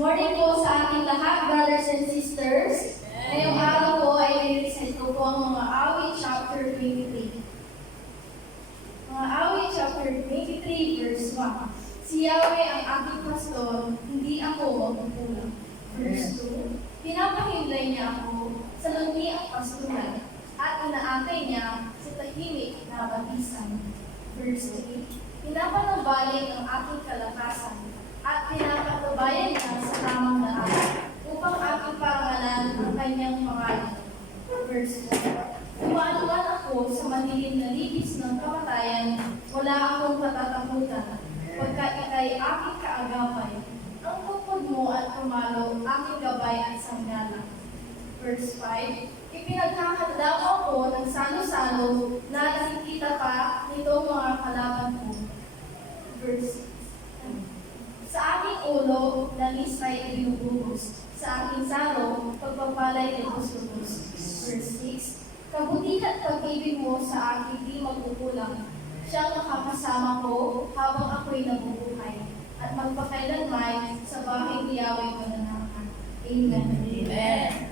Morning po sa ating lahat, brothers and sisters. Ngayong araw po ay i-recite ko po ang mga awit chapter 23. Mga awit chapter 23 verse 1. Si Yahweh ang aking pastor, hindi ako magkukulang. Verse 2. Pinapahimlay niya ako sa lunti ang pastulan at inaakay niya sa tahimik na batisan. Verse 3. Pinapanambalik ang aking kalakasan at pinapatubayan niya sa tamang daan upang aking parangalan ang kanyang pangalan. Verse 4. Umaanuan ako sa madilim na libis ng kamatayan, wala akong katatakutan, pagkat ika'y aking kaagapay. Ang bukod mo at pumalo, aking gabay at sanggala. Verse 5. Ipinaghahanda mo ako ng salo-salo na nakikita pa nitong mga kalaban ko. Verse 6. Sa aking ulo, langis ay ibinubuhos. Sa aking saro, pagpapalay ay busubos. Verse 6. Kabutihan at pag-ibig mo sa aking di magkukulang. Siyang nakakasama ko habang ako'y nabubuhay. At magpakailanman sa bahay ni Yahweh mananahan. Amen. Amen.